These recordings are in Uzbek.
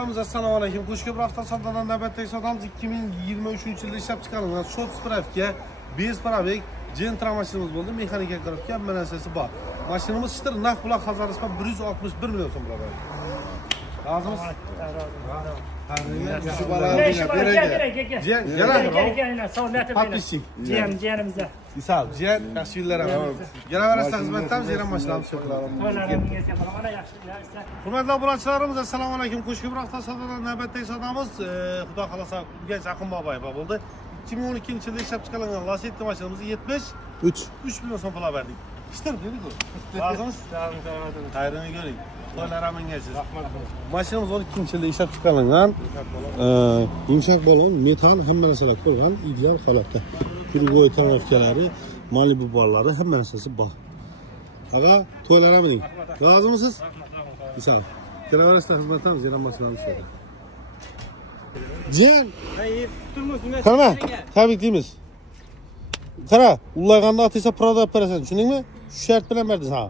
Bolalarımız assalomu alaykum. Qo'shko'p avtosalondan navbatdagi savdomiz 2023 yilda ishlab chiqarilgan short spravka bez probeg Gentra mashinamiz bo'ldi. Mexanika korobka, hamma narsasi bor. Mashinamiz shtir naq pul xazarasi 161 million so'm bo'ladi. Razimiz? Jiyanimizda. Isal, jiyan yaxshi yillar ham. Gelaverasizlar xizmatdamiz, yana mashinamiz Hurmatli obunachilarimiz, assalomu alaykum. Qo'shko'p avtosalondan navbatdagi savdomiz Xudo xolasa Urganch Aqim Boboyev bo'ldi. 2012-yilda ishlab chiqarilgan Lacetti mashinamizni 73 million so'm pul berdik. Ishtir dedik-ku. Razimiz? Xayrini ko'ring. To'ylar ham mengasiz. Mashinamiz 12-yilda ishlab chiqarilgan yumshoq balon, metal hamma narsalar qo'ygan, ideal holatda. Kurgoy tomoshkalari, Malibu bollari hamma narsasi bor. Aga, to'ylar ham meng. Rozimisiz? Isal. Kelaverasizlar xizmatdamiz, yana mashinamiz bor. Jiyan. Qana, tabrik deymiz. Qara, ullayganda atisa Prada operasan, tushundingmi? Shu shart bilan berdi ha.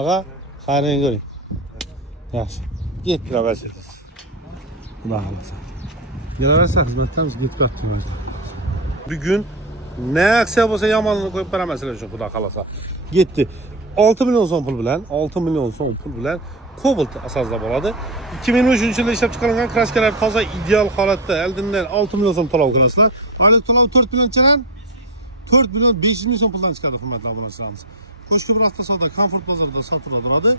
Aga, xayrini ko'ring. Yaxshi. Get kelaverasiz. Xudo xolasa. Kelaverasizlar xizmatdamiz, get qattiqmiz. Bugun ne aksiya bo'lsa yomonini qo'yib beramasizlar uchun Xudo xolasa. Ketdi. 6 million so'm pul bilan, 6 million so'm pul bilan Cobalt asosida bo'ladi. 2023-yilda ishlab chiqarilgan kraskalar toza ideal holatda. Oldindan 6 million so'm to'lov qilasizlar. Oylik to'lov 4 million charan 4 million 500 ming so'm puldan chiqadi hurmatli obunachilarimiz. Qo'shko'p avtosalonda Comfort bozorida sotiladi.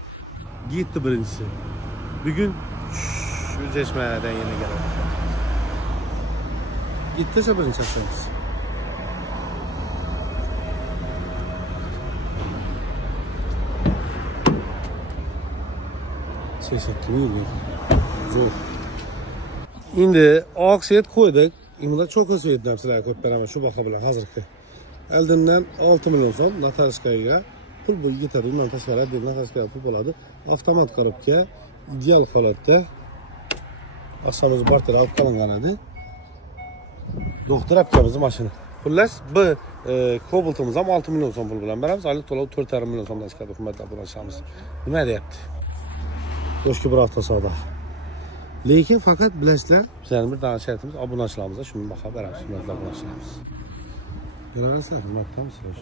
Getdi birinchisi. Bugun shu cheshmadan yana keladi. Gittisa birinchi asamiz. Zo'r. Endi oq svet qo'ydik. Endi cho'qi svet narsalarga qo'yib beraman shu baho bilan hozirgi. Oldindan 6 million so'm Natashkaga pul bo'yi yetadi. Undan tashqari Natashkaga pul bo'ladi. Avtomat korobka, ideal holatda. Asamiz barter olib qolingan edi. Doktor apkamizning mashina. Xullas, bu Cobaltimiz ham 6 million so'm pul bilan beramiz. Oylik to'lov 4,5 million so'mdan chiqadi hurmatli obunachilarimiz. Nima deyapti? Qo'shko'p avtosalonda. Lekin faqat bilasizlar, bizning bir dona shartimiz obunachilarimizga shuni baho beramiz, hurmatli obunachilarimiz. Ko'rasizlar, hurmatdamiz sizlar.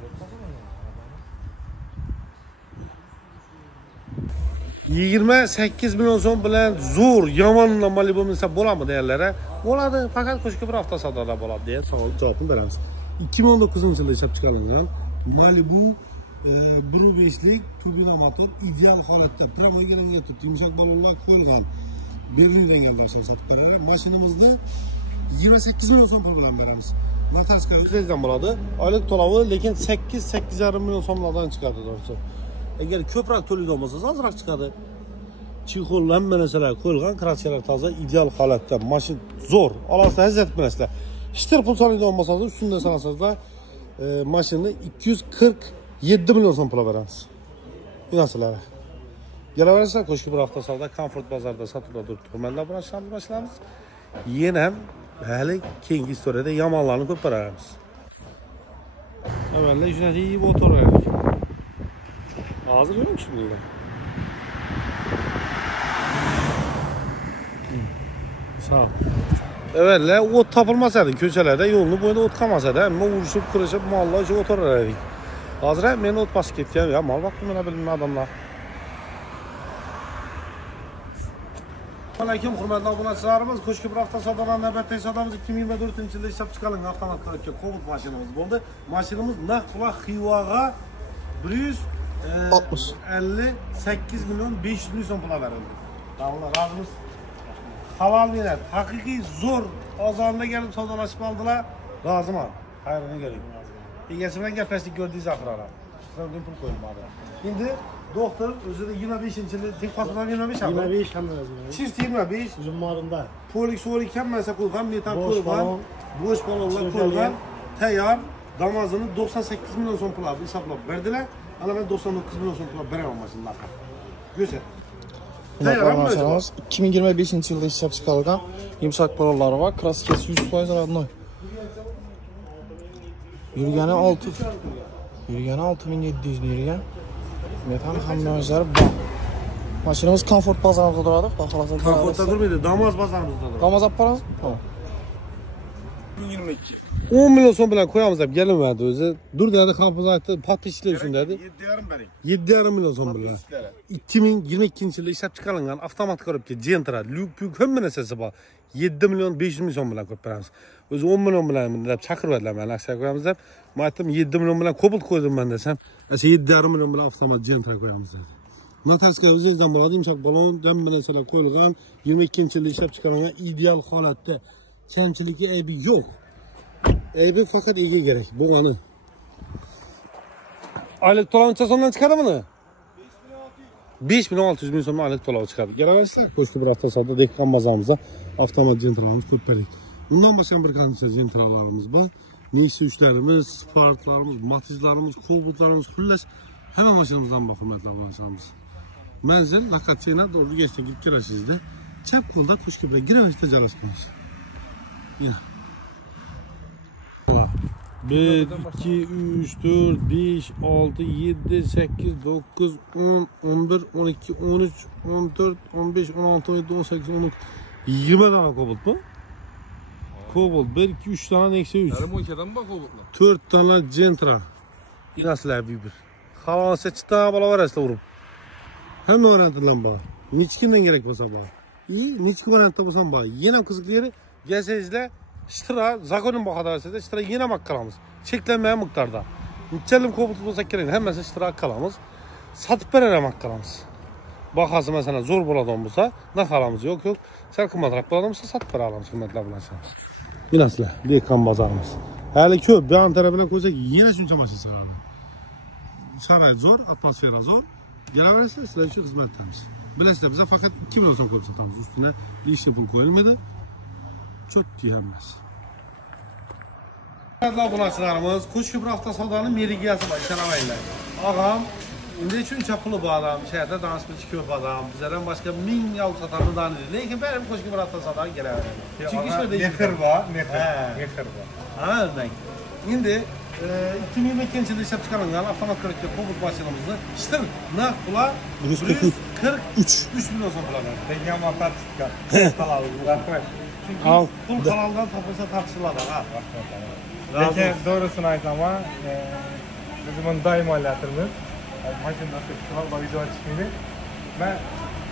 28 million so'm bilan zo'r yomon Malibu minsa bo'ladimi deyarlar. Bo'ladi, faqat Qo'shko'p avtosalonda bo'ladi deya savol javobini beramiz. 2019-yilda ishlab chiqarilgan Malibu 1.5lik turbina motor ideal holatda promoyga turibdi. Yumshoq balonlar qo'yilgan. Berlin rangalaridan sotib beradi. Mashinamizni 28 million so'm pul bilan beramiz. Natashka sizdan bo'ladi. Oylik to'lovi lekin 8-8,5 million so'mlardan chiqadi doğrusu. Agar ko'proq to'laydigan bo'lsangiz ozroq chiqadi. Chexol hamma narsalar qo'yilgan, kraskalar toza, ideal holatda. Mashin zo'r. Olasizlar, izzat bilasizlar. Shtir pul so'raydigan bo'lsangiz, shunday sanasizlar, mashinani 247 million so'm pul beramiz. Bunaqalar. Kelaverasizlar, Qo'shko'p avtosalonda Comfort bozorida sotiladi. Hurmatli obunachilarimiz, yana hali keyingi istoriyada yomonlarni ko'p beramiz. Avvalla jo'natib yeb o'tiraylik. Hozir yo'q shunday. Sağ. Avvalla o't topilmasadi, ko'chalarda, yo'lni bo'yida o't qolmasadi, ammo urishib, kurashib, mollar uchun o'tirardik. Hozir ham men o't bosib ketgan, ya mol vaqtimni bilmayman odamlar. Assalomu alaykum, hurmatli obunachilarimiz. Qo'shko'p avtosalondan navbatdagi savdomiz 2024-yilda ishlab chiqarilgan avtomat korobka Cobalt mashinamiz bo'ldi. Mashinamiz naq pul Xivaga 158 million 500 ming so'm pul berildi. Davlat razimiz. Halol beradi. Haqiqiy zo'r ozonda kelib savdolashib oldilar. Roziman. Xayrini ko'ring. Egasi bilan gaplashdik, ko'rdingiz axirora. Sizlarga pul qo'yilmadi. Endi doktor o'zida 25-yilda texpasportdan 25 aldi. 25 hammasi. Chist 25 uzunmorinda. Polik so'lik hammasi qo'ygan, metal qo'ygan, bo'sh balonlar qo'ygan, tayyor. Damozini 98 million so'm pul olib hisoblab berdilar. Ana men 99 million so'm pul beraman mashinaga. Ko'rsat. 2025-yilda ishlab chiqarilgan yumshoq balonlari va kraskasi 100% родной. Yurgani 6700 yurgan. Metan hamma o'zlari bor. Mashinamiz Comfort bazarimizda turadi. Xudo xolasa. Komfortda turmaydi, Damas bozorimizda turadi. Damas olib boramiz. Tamam. 22. 10 million so'm bilan qo'yamiz deb kelinmadi o'zi. Durda xalqimiz aytdi, patta ishlar uchun dedi. 7,5 bering. 7,5 million so'm bilan. 2022-yilda ishlab chiqarilgan avtomat korobka Gentra, lyuk hamma narsasi bor. 7 million 500 ming so'm bilan qo'yib beramiz. O'zi 10 million bilan deb chaqiribdilar, men aksiya qo'yamiz deb. Men aytdim 7 million bilan Cobalt qo'ydim men desam, "Asha 7,5 million bilan avtomat Gentra qo'yamiz" dedi. Nataska o'zingizdan bo'ladi, imshak balon, dam narsalar qo'yilgan, 22-yilda ishlab chiqarilgan ideal holatda. Kamchiligi aybi yo'q. Aybi faqat ega kerak, bo'lgani. Oylik to'lovchi so'mdan chiqadimi? 5 million 600 ming so'mdan oylik to'lov chiqadi. Keravasizlar, qo'shki bir hafta savdo dehqon bozamizda avtomat Gentramiz ko'p berik. Bundan boshqa bir qancha Gentralarimiz bor. Nexia 3'larimiz, Sparklarimiz, Matizlarimiz, Cobaltlarimiz, xullas hamma mashinamizdan bor, hurmatli obunachilarimiz. Manzil Laqatchina doğru geçti gidip kirasizda. Chap qo'lda qo'shki bilan giravashda joylashganmiz. Ya. 1 2 3 4 5 6 7 8 9 10 11 12 13 14 15 16 17 18 19 20 tane Cobalt mı? Cobalt 1 2 3 tane Nexia 3. Yarım 12'den bak Cobalt'la. 4 tane Gentra. İnasılar bir. Havansa çıta bala var aslında vurup. Hem öğretilen bana. Niçkinden gerek olsa bana. İyi, niçki öğretilen olsa bana. Yine kızıkları gelseyizle şıra, zakonun bu kadar ise şıra yine makkalamız. Çeklenmeye miktarda. Niçelim kobutu olsa kerin. Hem mesela şıra kalamız. Satıp verene makkalamız. Bakası mesela zor buladan olsa ne kalamız yok. Sen kımatrak buladımsa satıp veralamız. Kıymetler bulansanız. İnasılar. Dehqon bozorimiz. Hali ko'p, bu yon tarafidan ko'rsak yana shuncha mashina sig'adi. Sharoit zo'r, atmosfera zo'r. Kelaverasizlar, sizlar uchun xizmatdamiz. Bilasizlar, biz faqat 2 million so'm qo'yib sotamiz. Ustuna lishni pul qo'yilmaydi. Cho'tki hammasi. Hurmatli obunachilarimiz, qo'shki bir hafta savdoni merigiyasi bor, ishonamaylar. Og'am, endi shuncha puli bor odam, shaharda transportchi ko'p odam, bizlardan boshqa 1000 yol sotamiz deydi. Lekin baribir qo'shki bir hafta savdoni kelaveradi. Chunki ishlarda mehr bor, mehr bor. Ha, o'rnak. Endi 2022-yilda ishlab chiqarilgan avtomat korobka Cobalt mashinamizni ishtir naq pula 143 million so'm puladi. Degan manfaat chiqqan. Halol, rahmat. Chunki pul haloldan topilsa topshiladi, ha. Lekin to'g'risini aytaman, biz buni doim o'ylayapmiz. Mashinasi shunaqa video chiqmaydi. Men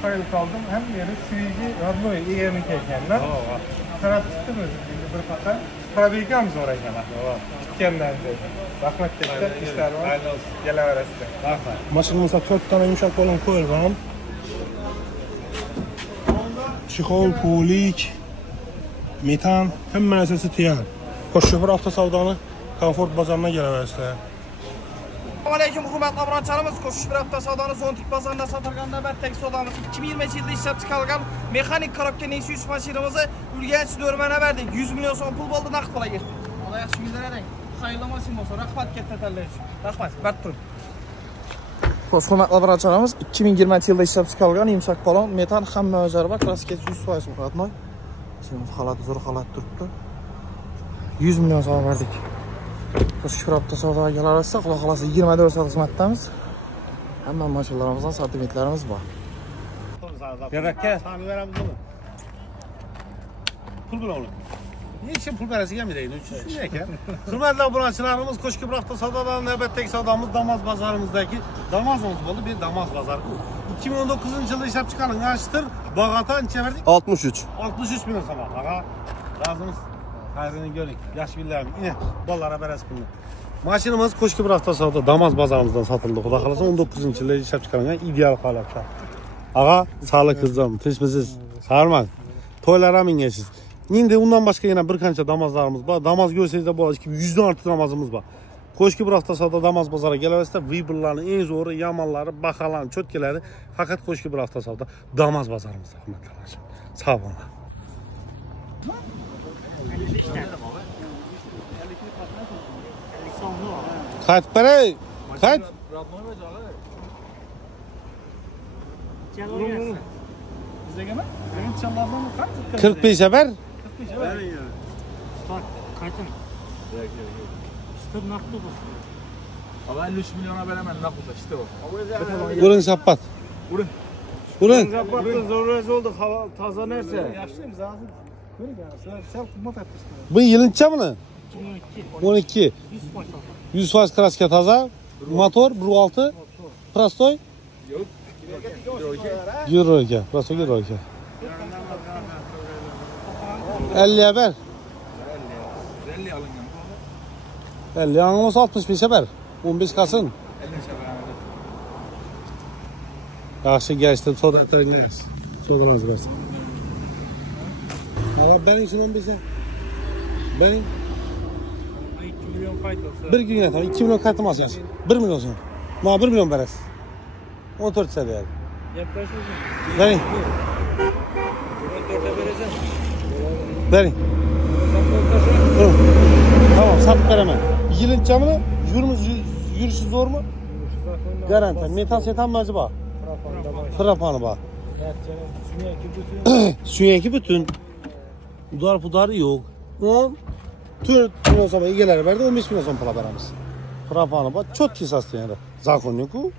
qo'yib qoldim, ham meni suyugi родной erniki ekanda. Qarab chiqdimiz, bir faqat probegam zo'r ekan. Kutgandan beri. Rahmat katta, ishlar bor. Kelaverasizlar. Rahmat. Mashinamizda 4 tane yumshoq balon qo'yilgan. Chexol, polik, metan, hamma narsasi tayyor. Qo'shib bir hafta savdoni Comfort bozoriga kelaverasizlar. Assalomu alaykum hurmatli obunachilarimiz. Qo'shish bir hafta savdoni Zontik bozorida sotilgan navbatdagi savdomiz 2020-yilda ishlab chiqarilgan mexanik korobka Nexia 3 mashinamizni Urganch do'rmana berdik. 100 million so'm pul bo'ldi, naqd pulga ketdi. Xudo yaxshi kunlar. Xayrli mashina bo'lsin. Rahmat katta tanlash uchun. Rahmat. Bart turing. Xo'sh, hurmatli obunachilarimiz, 2020-yilda ishlab chiqarilgan yumshoq balon metan hamma o'zlari bor, klassik 100% muqadmoy. Mashinamiz holati zo'r holat turibdi. 100 million so'm berdik. Qo'shib hafta savdoga kelarsa, xudo xolasa 24 soat xizmatdamiz. Hamma mashinalarimiz, sortimentlarimiz bor. Yarakka sani beramizmi? Pul bilan oling. Nechun pul berasiga beraydi? Shunday ekan. Hurmatli obunachilarimiz, qo'shki bir hafta savdodan navbatdagi savdomiz Damas bozorimizdagi Damasimiz bo'ldi. Bu Damas bozori. 2019-yilda ishlab chiqarilgan ashtir bag'ata ancha berdik. 63. 63 million so'm. Ağa, razimiz. Xayrini ko'ring. Yaxshi kunlarmi? Ine, bolalarga berasiz pulni. Mashinamiz qo'shki bir hafta savdo Damas bozorimizdan sotildi. Xudo xolasa 19-yilda ishlab chiqarilgan ideal holatda. Ağa, sog'lik qizim, tinchmisiz? Sarman. To'ylar ham mingasiz. Endi undan boshqa yana bir qancha Damaslarimiz bor. Damas ko'rsangizlar bo'ladi, 100 dan ortiq Damasimiz bor. Qo'shki bir hafta savdo Damas bozoriga kelaverasizlar, vibrlarning eng zo'ri, yomonlari, bahalarni, cho'tkalari faqat qo'shki bir hafta savdo Damas bozorimizda, hurmatlar. Sog' bo'linglar. Qayt beray. Qayt. 45 haber. Bak, qaytim. İşte naqd bo'lsin. Avval 3 million beraman naqd bo'lsa, ishda bor. Uring sappat. Uring. Ulan. Zapatda zo'rasi oldu. Hava toza narsa. Yaxshimiz hozir. Sal qimmat aytdingiz. Bu yılınçamını? 12. 100% kraska taza. Motor 1.6. Prostoy? Yo'q. Euro aka. Prostoy euro aka. 50'ye ver. 50 alıngan. 50 alınmasa 65'e ver. 15 kalsın. 50 şabar. Yaxşı geçtim. Soda atarınız. Sodalarınızı versin. Ama benim için 15'e. Benim 2 milyon kayıt olsa. bir gün yatar. 2 milyon kartım alacağız. 1 milyon sonra. Ma 1 milyon veririz. 14 sene yani. Yaklaşık. Verin. 14'e vereceğim. Verin. Tamam satıp veremem. Yılın camını yürüyüşü zor mu? Garanti. Metal setan mı acaba? Frapanı bak. Sünyeki bütün. Udar pudar yok. 4 milyon sonra ilgileri verdi 15 milyon sonra pula veremiz. Frapanı bak çok kisaslı yani. Zakonniku.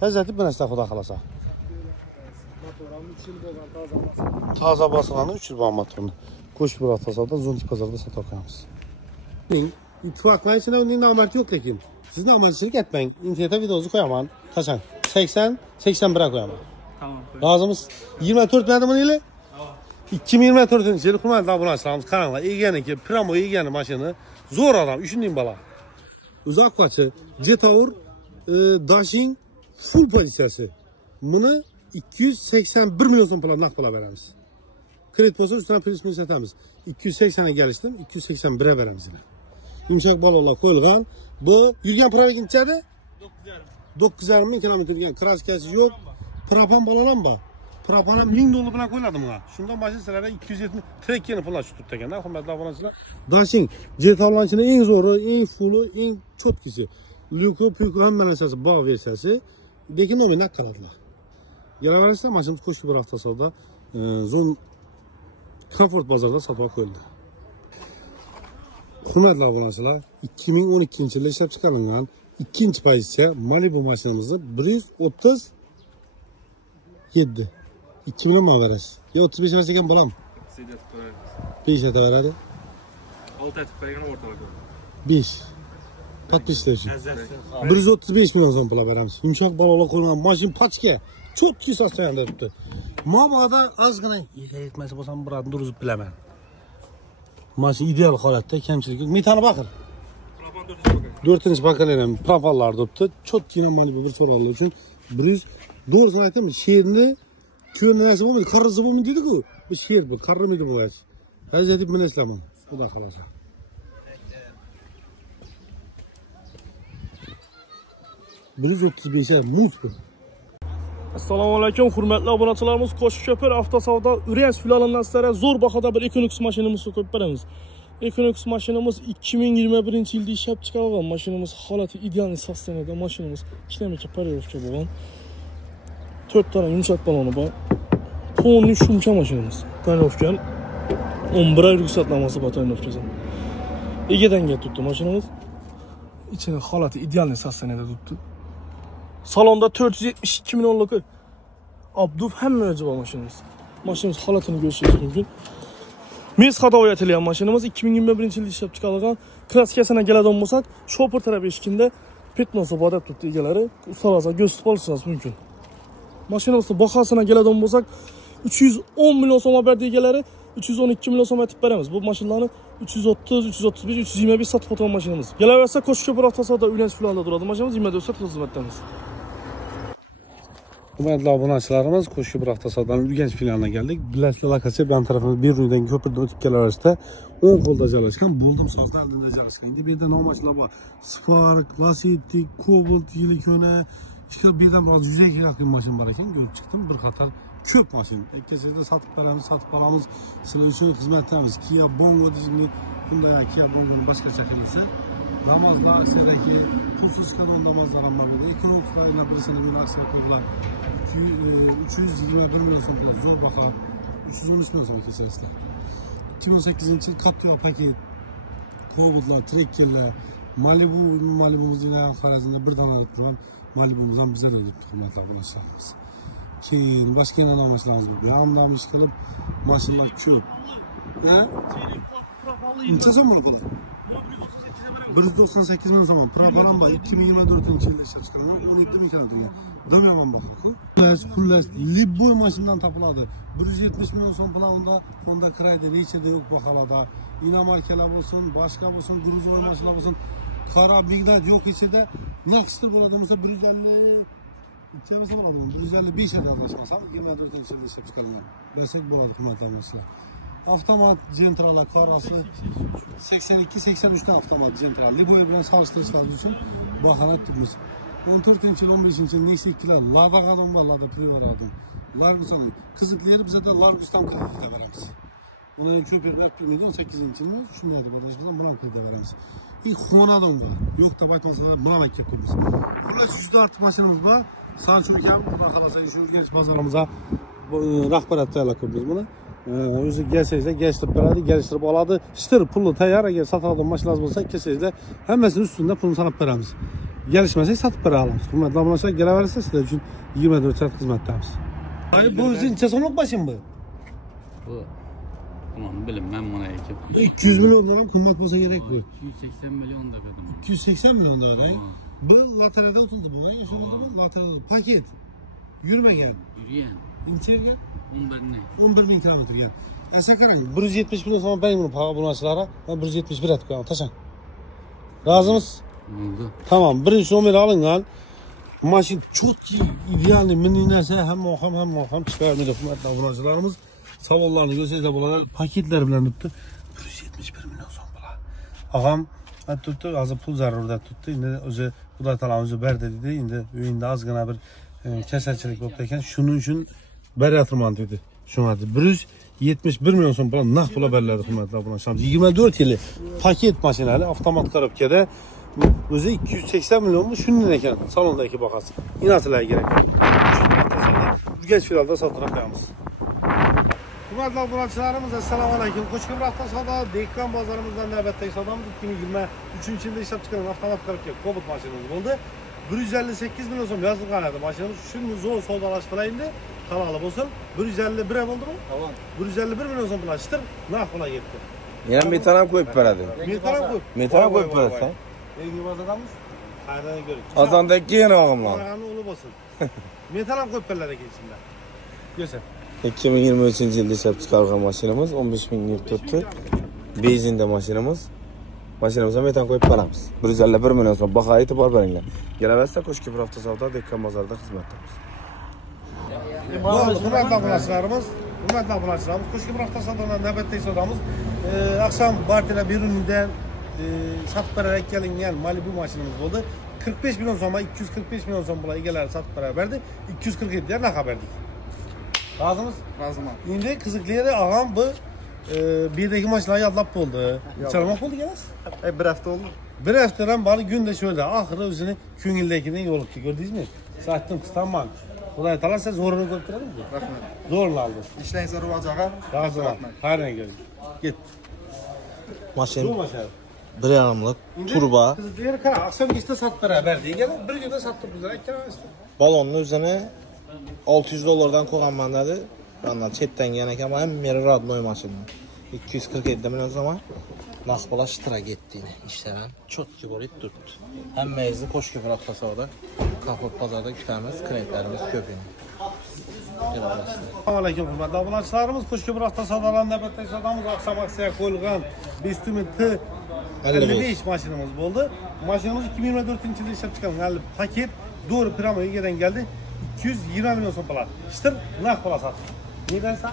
Hazreti ben işte Xudo kalasa. Taza basılanı 3 yıl motorunu. Koş bir haftasada Zonti pazarda satarız. İttifaklar içinde bir namert yok lekin. Siz namertçilik etmeyin. İnternete videosu koyamam. Kaçan? 80-81'e koyamam. Tamam. Lazımız 24 verdim onu ile. 2024 yılı kumarda abunasınız kanalına. İlgeni ki Pramo ilgeni maşını zor adam. Üçüncü bala. Uzak kaçı. Jetour Dashing full polisiyası. Bunu 281 milyon son pula nak pula veremiz. Kredi pozisyon üstüne prinsipini satamiz. 280'e geliştim. 281'e veremiz yine. Yumuşak balola koyulgan. Bu yürgen para ginçede? 9,5 bin kilometre yürgen. Kraskesi yok. Prapan balalan ba. Prapana 1000 dolar buna koyladım ha. Şundan başka sırada 270 tek yeni pula şu tuttu gene. Hürmetli abonacılar. Dashing Jetour'un içinde en zoru, en fullu, en çotkisi. Luku Puku hemen esası bağ versiyası. Dekin o ne karadılar. Gelen verirse maçımız koştu bir hafta sonra Zon Comfort bazarda satıma koyuldu. Hürmetli abonacılar 2012 yılında işlep çıkarılan ikinci pozisiya Malibu maşinimizi 137. 2 milyon mu veririz? Ya 35 verseken balam. 5 ete ver hadi. 6 etik koygan ortalık. 5. Tatlı için. 135 milyon son pula veremiz. Yumuşak balola koyulan maşin paçke. Çok kisas sayanda tuttu. Mabada az gına yıka etmesi bolsam buradın duruzup bilemem. Maşin ideal halatda kemçilik yok. Metanı bakır. 4. bakalım prapallar tuttu. Çok yine Malibu bir sorular için 100 doğrusunu aytdım. Şehrini köyün nasıl olmuyor? Karrısı bu mu dedi ki? Bu şehir bu. Karrı mıydı bu? Hazreti bin İslam'ın. Bu da kalacak. $135'e muz bu. Assalomu alaykum, hurmatli obunachilarimiz. Qo'shib Shopper avtosavdo Uryansk filialidan sizlarga zo'r bahoda bir Equinox mashinamizni qo'yib beramiz. Equinox mashinamiz 2021-yilda ishlab chiqarilgan mashinamiz, holati ideal sostenida mashinamiz, ishlamchi parировка bo'lgan. 4 ta yumshoq baloni bor. Полный shumcha mashinamiz. Parировка 11 oy ruxsatnomasi bor parировкasi. Egadan turibdi mashinamiz. İçine holati ideal sostenida turibdi. Salonda 472 milyonluk Abduf hamma joyi bor mashinamiz. Mashinamiz holatini ko'rishingiz mumkin. Mes xadoya etilgan mashinamiz 2021-yilda ishlab chiqarilgan. Klassikasini keladigan bo'lsak, shopper taraf eshigida 15 ibodat turibdi egalari. Ustalarga ko'rsatib olishingiz mumkin. Mashinamizning bahosini keladigan bo'lsak, 310 milyon so'm berdi egalari, 312 milyon so'm aytib beramiz. Bu mashinalarni 330, 335, 325 sotib o'tgan mashinamiz. Kelaversa qo'shib bir avtosavdo Uryansk filialida turadi mashinamiz, 24 xizmatdamiz. Hürmetli abonachilarimiz, qo'shib bir avtosavdodan Urganch filialiga keldik. Bilasizlar, lokasiya bu tarafimiz bir ruydan ko'pirdan o'tib kelaverishda 10 qo'lda joylashgan, bo'ldim sozlar oldida joylashgan. Endi bu yerda nomachlar bor. Spark, Lacetti, Cobalt, Yilikona, işte bir yerdan biroz 100 ga yaqin mashina bor ekan, ko'rib chiqdim. Bir qator ko'p mashina. Ikkasida sotib beramiz, sotib olamiz. Sizlar uchun xizmatdamiz. Kia Bongo dizimli, bunda Kia Bongo'ni boshqacha qilsa, namozlar ichidagi pulsiz qadam namozlar ham bor. Ekonomiklarga birisini aksiya qilgan. 321 milyon so'm pul, zo'r baho. 313 milyon so'm kechaysizlar. 2018-yil Captiva paket, Cobaltlar, Trekkerlar, Malibu'mizning ham farazini bir dona qilgan. Malibumuz ham bizlar deb hurmatli obunachilarimiz. keyin boshqa yana mashinalarimiz bor. Hamma ish qilib, mashinalar ko'p. Ha? Necha so'm bo'ladi? 198 ming so'm. Program bor 2024-yilda ishlab chiqarilgan 12 ming kilometrga. Do'maman baho. Xullas, libboy mashinadan topiladi. 170 million so'm bilan Honda Cray'da nechada yo'q baholada. Inomarkalar bo'lsin, boshqa bo'lsin, gruzovoy mashinalar bo'lsin, karabinlar yo'q ichida naqshlar bo'ladi. Mesela 150 ikkisi bo'ladi. 155 da adashmasam 24-yilda ishlab chiqarilgan. Basit bo'ladi qimmatli mashinalar. Avtomat jentralar qarasi 82-83 dan avtomat jentral. Liboy bilan solishtirishlar uchun baholat turibmiz. 14-yil, 15-yil Nexia 2lar, Lada qadam bor, Lada Privaradon. Largus'dan qiziqlari bizda Largus'dan qilib beramiz. Uni ham ko'p yerlar bilmaydi, 18-yilni shunday deb aytishimiz bilan qilib beramiz. Xonadon bor. Yo'q deb aytmasalar, buni ham aytib qo'yamiz. Xullas 100 ortiq mashinamiz bor. Sanchuk ham xudo xolasa shu Urganch bozorimizga rahbariyat tayyorlab qo'yibmiz buni. O'zi kelsangiz kelishtirib beradi, kelishtirib oladi. Ishtir pulni tayyor, agar sotadigan mashinangiz bo'lsa, kelsangiz hammasini ustunda pulni sanab beramiz. Kelishmasak sotib bera olamiz. Hurmatli obunachilar, kelaversa sizlar uchun 24 soat xizmatdamiz. Ay bu necha so'mlik mashina bu? Bu aman bilmem buna ekip. 200 milliondan ham qimmat bo'lsa kerak bu. 280 milyon da dedim. 280 milyon da öyle. Bu lateralda oturdu bu. Şu lateral paket. Yürümeyen. Yürüyen. İnçerge? 11 bin kilometre yani. Esa karang. 170 milyon sonra ben bunu paha bulmasılara. Ben 171 ettik ama taşan. Razımız? Oldu. Tamam. Birinci numara alıngan. Maşin çok ideal. Minnerse hem muham çıkarmıyor. Abonacılarımız salonlarını gösterse bulalar paketler bilen tuttu. 171 milyon son bula. Ağam tuttu, azı pul zarurda tuttu. Şimdi özü bu da talamızı berdi dedi. Şimdi öyünde az gana bir keserçilik oldu. Şunun için ber yatırman dedi. Şuna dedi. 171 milyon son bula nah pula berlerdi. 24 yılı paket maşineli avtomat karabkede özü 280 milyon mu şunun eken salondaki bakası. İnatılaya gerek. Urganch filialida satıraqlayamiz. Hurmatli obunachilarimiz, assalomu alaykum. Qo'shqibir avtosavdo Dekkan bozorimizdan navbatdagi savdomiz 2023-yilda ishlab chiqarilgan avtomat karobka Cobalt mashinamiz bo'ldi. 158 million so'm yozilgan edi mashinamiz. Shuni zo'r savdolashtiraydi. Halol bo'lsin. 151 bo'ldimi? Tamam. 151 million so'm bilan ishtir, narx bilan ketdi. Yana metan ham qo'yib beradi. Metan ham qo'yib beradi. Yangi bozoramiz. Qayerdan ko'ring. Azondan keyin og'imlar. Qani o'li bo'lsin. Metan ham qo'yib berlar ekan ichida. Ko'rsa. 2023-yilda ishlab chiqarilgan mashinamiz 15 ming yurib turibdi. Benzinda mashinamiz. Mashinamizga metan qo'yib beramiz. 151 million so'm baho e'tibor beringlar. Kelaversa Qo'shqibir avtosavdo Dekkan bozorida xizmatdamiz. Hurmatli obunachilarimiz, Qo'shqibir avtosavdodan navbatdagi savdomiz oqshom Bartela Berunidan sotib berayotgan Malibu mashinamiz bo'ldi. 45 milyon so'mga 245 milyon so'm bilan egalari sotib beraverdi. 247 dan narx berdik. Razımız? Razım. Endi qiziqlari ağam bu berdagi mashinalar yodlab bo'ldi. Chalamoq bo'ldi emas? Bir hafta oldu. Bir haftadan bari kunda şöyle ahiri o'zini ko'ngildagidan yo'liqdi, ko'rdingizmi? Satdim qistamman. Xudoy talasa zo'rini ko'rib turadingizmi? Rahmat. Zo'rini oldi. İşlerinizde rivojaga. Razım. Qayerdan kelding? Ket. Mashina Zo'r mashina. 1,5'lik turbo. Qiziqlari qara, oqshom kechda sotib beraverdi. Egalar bir kunda sotib bizlar ikkalamiz. Balonni o'zini 600 dollardan qo'yganman dedi. Bundan chetdan kelgan ekan, hamma rodnoy mashina. 247 million so'm. Nasbola shtra ketdi. Ishlar ham chotki bo'lib turibdi. Hammangizni Qo'shqibir avtosavdo Kafot bozorida kutamiz. Klientlarimiz ko'p endi. Assalomu alaykum hurmatli obunachilarimiz. Qo'shqibir avtosavdodan navbatdagi savdomiz oqshom aksiyaga qo'yilgan Bestumi T55 mashinamiz bo'ldi. Mashinamiz 2024-yilda ishlab chiqarilgan paket Doğru Pramo egadan geldi. 220 milyon so'm pul. İşte narx pul sat. Nedense?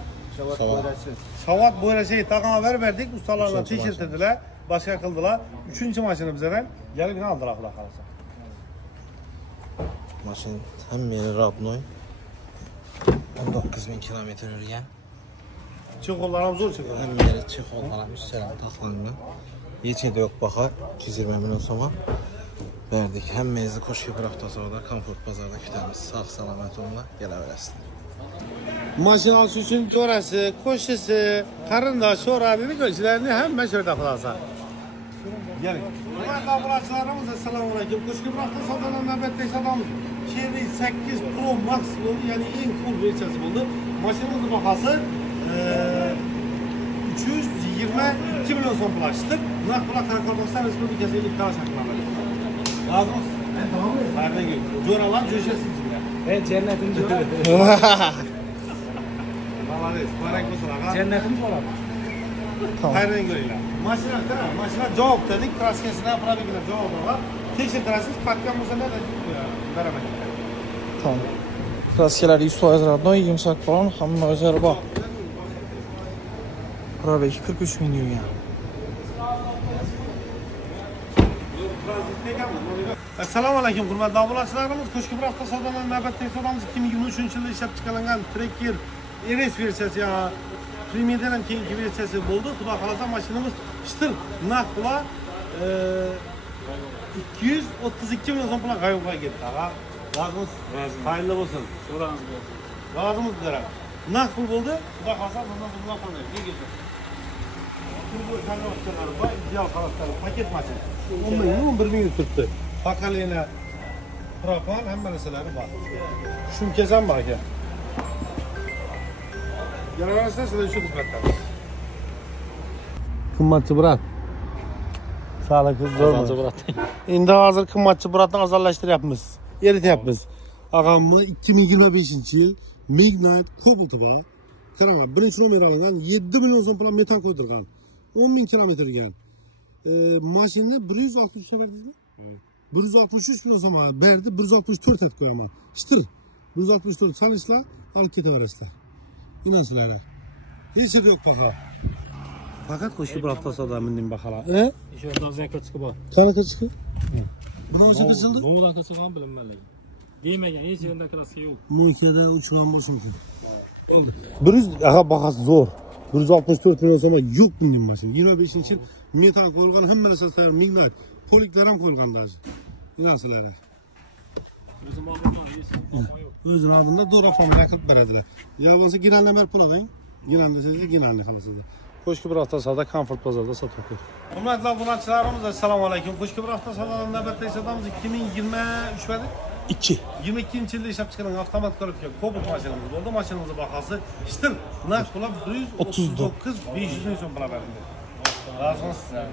Şavat boyraşayı takama verdik. Ustalarla teşhirlediler. Başka kıldılar. 3. maşını bizden gelip yine aldılar kula kalırsa. Maşin hem yeni Radnoy 19 bin kilometre yürüyen. Çikollarım zor çıkıyor. Hem yeni çikollarım işlerim taklanıyor. Yeçede yok bakar. 220 milyon so'm verdik. Hemmenizi Qo'shqibir avtosavdo Komfort bozorida kutamiz. Sog' salomat bo'linglar, kelaverasizlar. Mashina olish uchun jo'rasi, qo'shnisi, qarindosh, so'radini ko'chlarni hamma shu yerda qilasa. Keling. Hurmatli obunachilarimiz, assalomu alaykum. Qo'shqibir avtosavdodan navbatdagi savdomiz Cherry 8 Pro Max oldu, yani en cool versiyası oldu. Maşinamızın bahası 322 milyon son bulaştır. Nakbula Karakorbastan Respublikası ilk daha saklanır. Lazım mısın? Tamam mı? Hayırlı gün. Coralan coşasın içinde. Cennetin coralı. Malares, mübarek olsun ağa. Cennetin coralı. Hayırlı görüyorlar. Maşina cevap dedik, traskesine yapabildiğine cevabı var. Tekşirtirəsiniz, patlamışsa ne de veremedik. Tamam. Kraskeler 100% radnoy, yumsak falan, hamma özleri bak. Probeki 43 bin euro yani. Assalomu alaykum, hurmatli obunachilarimiz. Qo'shki bir hafta savdodan navbatdagi savdomiz 2023 yilda ishlab chiqarilgan Tracker RS versiyasi, yani Premier'dan ham keyingi versiyasi bo'ldi. Xudo xolasa mashinamiz shitir naq pula 232 milyon so'm pula g'ayobga ketdi. Lazımız. Hayırlı olsun. Lazımız derim. Naq pul bo'ldi. Xudo xolasa bundan bundan qolmaydi. Ne geçer? Turbo konverterlari bor, ideal holatdagi paket mashina. 10 milyon 11 ming turibdi. Pakalina propan hamma narsalari bor. Shumkasi bor aka. Yaralarsa sizlar shu xizmatdamiz. Qimmatchi brat. Sağlıklı zo'rmi? Endi hozir qimmatchi bratni ozonlashtiryapmiz. Erityapmiz. Ag'amni 2025-yil Midnight Cobalt bor. Qarang, birinchi nomer olingan 7 milyon so'm pul metal qo'ydirgan. 10 ming kilometrgan. Mashina 163 berdingizmi? 163 milyon so'm berdi, 164 etib qo'yaman. Shitir. 164 solishlar, olib ketaverasizlar. İnansizlar. Hech yo'q baho. Faqat qo'shib bir hafta savdo mindim baholar. Еще должны кырчыкы бар. Qani qilishki? Buni o'zi qildi? No'dan qilgan bilinmaydi. Demagan, hech yerda kraska yo'q. Mo'kada uchgan bo'lishi mumkin. Oldi. 100 aha bahasi zo'r. 164 milyon so'm yo'q mindim mashina. 25-yil metal qo'yilgan, hamma narsalar Midnight. Poliklar ham qo'yilgan даже. İnansizlar. O'zim oldim, O'zini oldinda do'ra formula qilib beradilar. Yo bo'lsa ginalni berib qo'yadi. Ginal desangiz ginalni qilasizlar. Qo'shki bir hafta savdo Comfort bozorda sotib qo'ydik. Hurmatli obunachilarimiz, assalomu alaykum. Qo'shki bir hafta savdodan navbatdagi savdomiz 2023 badi. 22-yilda ishlab chiqarilgan avtomat korobka Cobalt mashinamiz bo'ldi. Mashinamizning bahosi shitir naq pula 139 500 ming so'm pula berildi. Razımsizlar.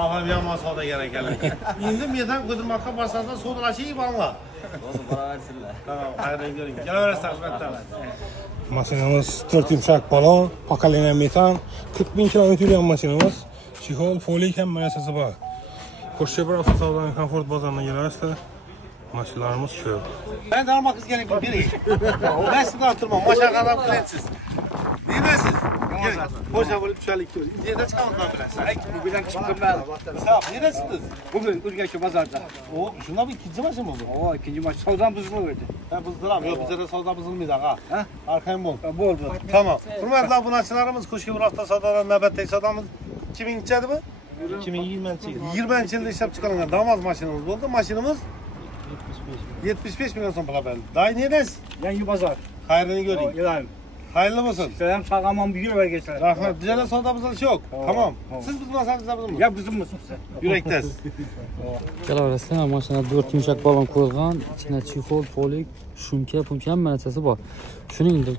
Ağam yomon savdogar ekanlar. Endi mendan qo'ydirmoqqa borsanglar savdolashib bo'linglar. O'zi boraversirlar. Tamam, xayrli ko'ring. Kelaverasizlar xizmatdalar. Maşinamiz 4 yumshoq balon, pakalina metan, 40 ming kilometr yurgan mashinamiz. Chexol, folik ham narsasi bor. Qo'shcha bir hafta savdodan Comfort bozoriga kelasizlar. Mashinalarimiz shu. Ben de almak isteyen biri. Ben size oturmam. Maşa kadar kılensiz. Ne dersiz? Hoca böyle düşerlik yok. İzleyede çıkamadın bilen. Bu bilen çıktım ben. Sağ ol. Ne dersiniz? Bugün Ürgek'te pazarda. O, şuna bir ikinci maçı mı bu? O ikinci maç savdan buzulu verdi. Ha buzduram. Yok bize de solda buzulmaydı ağa. Ha? Arkayım bol. Bol. Tamam. Hürmetli abunatçılarımız, Kuşki bir hafta savdadan nöbetteki savdamız 2000 mi? 2020 20 yılda işlep çıkarılan damaz maşinimiz oldu. Maşinimiz 75 milyon son para verdi. Daha ne dersin? Yangi pazar. Hayrını göreyim. İlahim. Hayırlı olsun. Selam sağlamam bir gün ver geçer. Rahmet. Düzenle soldamızın yok. Tamam. Siz bizim masamızda bizim mi? Ya bizim misin sen? Yürektes. Kelaverasizlar, mashina 4 yumshoq balon qo'yilgan, ichida chexol, polik, shumka, pumka hamma narsasi bor. Shuningdek,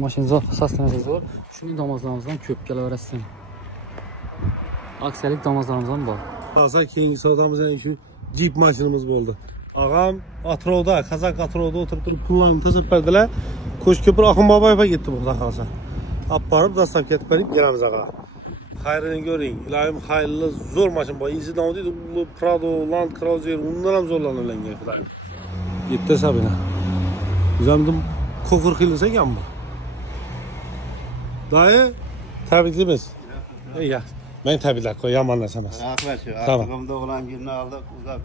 mashina sostavasi zo'r. Shuning damozlarimizdan ko'p kelaverasizlar. Aksiyalik damozlarimiz ham bor. Hozir keyingi savdomizdan shu Jeep mashinamiz bo'ldi. Ağam Atrovda, Kazak Atrovda oturup durup pullarını tazıp verdiler. Koşköprü Akın Babayev'e gitti burada kalsa. Apparıp dastlap ketip verip gelemiz ağa. Hayrını görün. İlahim hayırlı zor maşın bu. İzi damat değil. Prado, Land Cruiser, ondan hem zorlanırlar İlahim. Gitti sabine. Güzeldim. Kokur kılırsa yan mı? Dayı tebriklimiz. İyi ya. Ben tebrikler koy. Yamanlar sanasın. Rahmet. Tamam. Aklımda olan birini aldık. Uzak.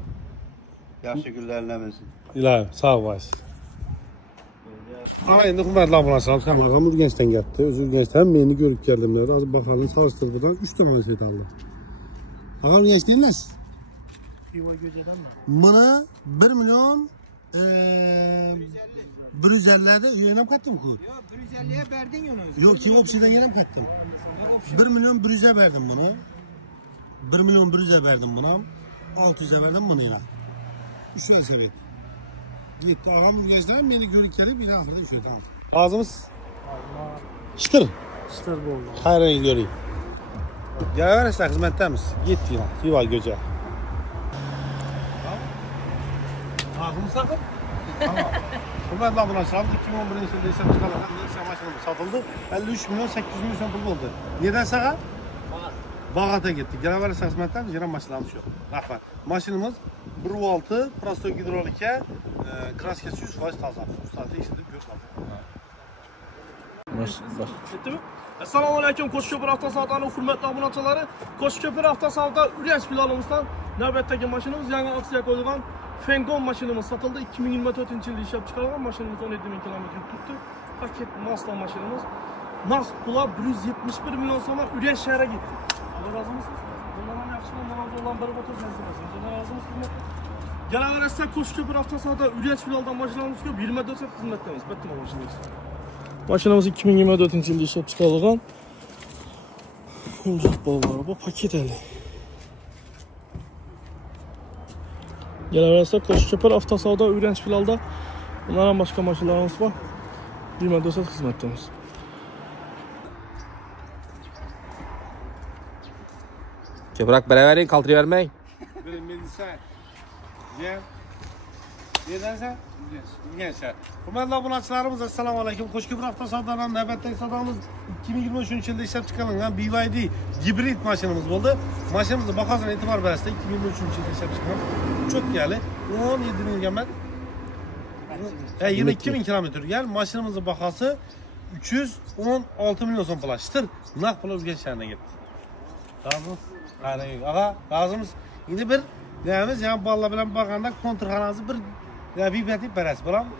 Yaşlı günlerlemesin. İlahim sağ ol baş. Ama endi hurmatli obunachilar, ham ağam Urganchdan ketdi. O'zi Urganchdan meni ko'rib keldimlar. Hozir baholani solishtirdilar. 3 ta mashinani oldi. Ağam Urganchdan emas. Mana 1 milyon 150 da uyam qaytdim-ku. Yo'q, 150 ga berding uni. Yo'q, keyin opsiyadan ham qaytdim. 1 milyon 100 ga berdim buni. 1 milyon 100 ga berdim buni. 600 ga berdim buni yana. 3 sevet. Gitti. Ağam gençler beni görüp gelip yine ahırda şöyle tamam. Ağzımız çıtır. Çıtır oldu. Hayran göreyim. Gel ver işte hizmettemiz. Gitti yine. Yuval göce. Ağzımız sakın. Tamam. Hürmetli abunacılar 2011 yılında isem çıkarılan Nexia maşinimiz satıldı. 53 milyon 800 milyon pul oldu. Neden sağa? Bağata gitti. Gene var hizmetten yine maşinamız yok. Rahmet. Maşinimiz 1.6 prosto hidrolike kraskesi 100% taza. Ustadı işledik gösterdim. Bitti mi? Assalomu alaykum Qo'shko'pir avtosavdoning hurmatli obunachilari. Qo'shko'pir avtosavdo Urganch filialimizdan navbatdagi mashinamiz yangi aksiyaga qo'yilgan Fengon mashinamiz sotildi. 2024-yilda ishlab chiqarilgan mashinamiz 17 ming kilometr turibdi. Paket masla mashinamiz. Narx puli 171 million so'm Urganch shahriga ketdi. Rozimisiz? Bundan ham yaxshi manzildan bir o'tirsangiz. Bundan rozimisiz? Galaverasida Qo'shko'pir avtosavdo Urganch filialidan mashinamiz ko'p 24 soat xizmatdamiz. Bitta mashinamiz. Mashinamiz 2024-yilda ishlab chiqarilgan. Yumshoq bor, bu paket hali. Galaverasida Qo'shko'pir avtosavdo Urganch filialida bundan ham boshqa mashinalarimiz bor. 24 soat xizmatdamiz. Ko'proq biravering, qaltiravermang. Birin sen. Gel. Nedense? Gençler. Hürmetli abunachılarımız assalomu alaykum. Qo'shko'pir avtosavdodan navbatdagi savdomiz 2023-yilda ishlab chiqarilgan BYD gibrid mashinamiz bo'ldi. Mashinamizning bahosini e'tibor berasizlar 2023-yilda ishlab chiqqan. Cho'tkali 17 ming kilometr. 22 ming kilometr yurgan mashinamizning bahosi 316 million so'm pulashdir. Naq pul Urganch shahriga ketdi. Razımız? Ağa, razımız. Yine bir neyimiz yani balla bilen bakanda kontrxonamizni bir vibratib berasiz, bo'ladimi?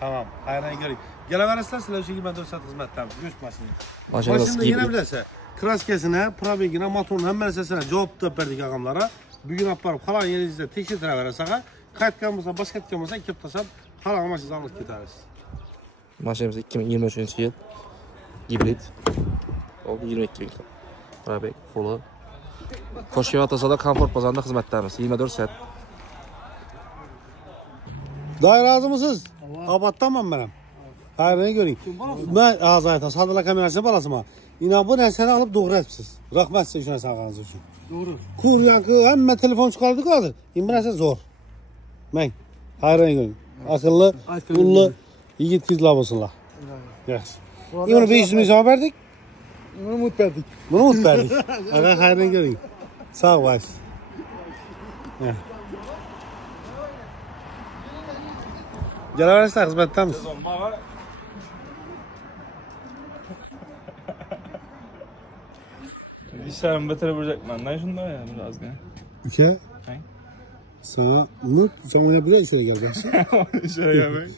Tamam, hayran göreyim. Gelaverasizlar sizlar o'sha 24 soat xizmatdamiz, go'sht mashinasi. Mashinada yana bilasiz, kraskasini, probegini, motorini hamma narsasini javob topib berdik ağamlara. Bugun olib borib halol yeringizda tekshirtiraverasiz. Qaytgan bo'lsa, boshqa ketgan bo'lsa, kelib tashlab halol mashinani olib ketasiz. Mashinamiz 2023-yil gibrid. Oldi 22 ming. Probeg, full. Qo'shko'pir avtosavdo komfort bozorida xizmatdamiz, 24 soat. Day razı mısınız? Abattanman benim. Hayranı göreyim. Ben zaten sadıla kamerasına balasıma. İnan bu nesini alıp doğru etmişsiniz. Rahmet size şuna sağlığınız için. Doğru. Kur yankı hem telefon çıkardık hazır. İn burası zor. Ben hayranı göreyim. Akıllı, pullu, yiğit kızlar olsunlar. Yes. İmunu 500 milyon verdik. Bunu mut verdik. Bunu mut verdik. Hayranı göreyim. Sağ ol baş. Gelaverasizlar xizmatdamiz. İşlerimi bitirib o'rjakman. Shunda ya birazgina. Uka. Sana unut, sana bir işe gel başla. İşe gelmek.